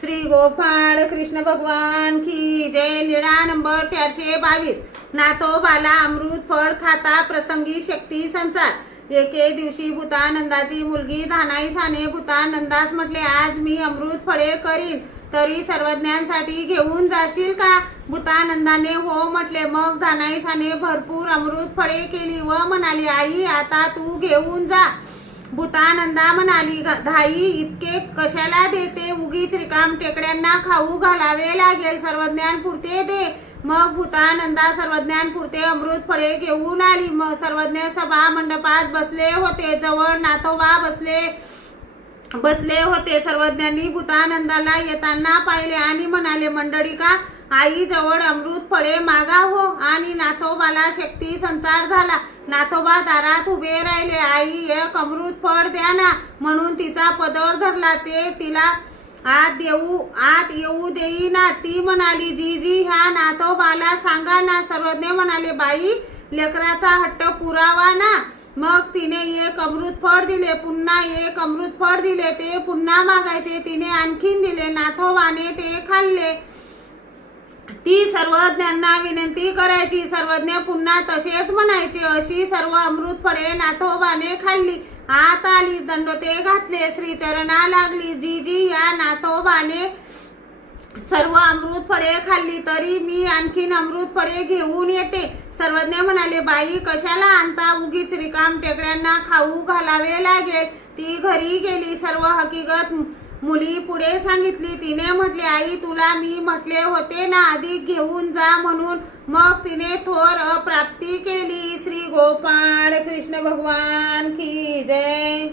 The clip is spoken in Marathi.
श्री गोपाळ कृष्ण भगवान की जय। लीळा नंबर 422। नाथोबाला अमृत फळ खाता प्रसंगी शक्ती संचार। एके दिवशी भूतानंदाची मुलगी धानाईसाने भूतानंदास म्हटले, आज मी अमृत फळे करीन, तरी सर्वज्ञांसाठी घेऊन जाशील का? भूतानंदाने हो म्हटले। मग धानाईसाने भरपूर अमृत फळे केली व म्हणाली, आई आता तू घेऊन जा। भूतानंदा म्हणाली, धाई इतके कशाला देते, उगीच रिकाम टेकड्यांना खाऊ घालावे लागेल, सर्वज्ञांपुरते दे। मग भूतानंदा सर्वज्ञांपुरते अमृत फळे घेऊन आली। मग सर्वज्ञ सभा मंडपात बसले होते, जवळ नाथोबा बसले होते। सर्वज्ञांनी भूतानंदाला येताना पाहिले आणि म्हणाले, मंडळीका, आई जवळ अमृत फळे मागा हो। आणि नाथोबाला शक्ती संचार झाला। नाथोबा दारात उभे राहिले, आई एक अमृत फळ द्या ना, म्हणून तिचा पदर धरला। ते तिला आत येऊ देईना। ती म्हणाली, जीजी ह्या नाथोबाला सांगा ना। सर्वज्ञ म्हणाले, बाई लेकराचा हट्ट पुरावा ना। मग तिने एक अमृत फळ दिले, पुन्हा एक अमृत फळ दिले, ते पुन्हा मागायचे, तिने आणखीन दिले, नाथोबाने ते खाल्ले। ती सर्वज्ञांना विनंती करायची, सर्वज्ञ पुन्हा तसेच म्हणायचे। अशी सर्व अमृत फळे नाथोबाने खाल्ली। आत आली, दंडोते घातले, श्रीचरणा लागली, जीजी या नाथोबाने सर्व अमृत फळे खाल्ली, तरी मी आणखीन अमृत फळे घेऊन येते। सर्वज्ञ म्हणाले, बाई कशाला आणता, उगीच रिकाम टेकड्यांना खाऊ घालावे लागेल। ती घरी गेली, सर्व हकीकत मुली पुढे सांगितली। तिने म्हटले, आई तुला मी म्हटले होते ना अधिक घेऊन जा म्हणून। मग तिने थोर प्राप्ती केली। श्री गोपाळ कृष्ण भगवान की जय।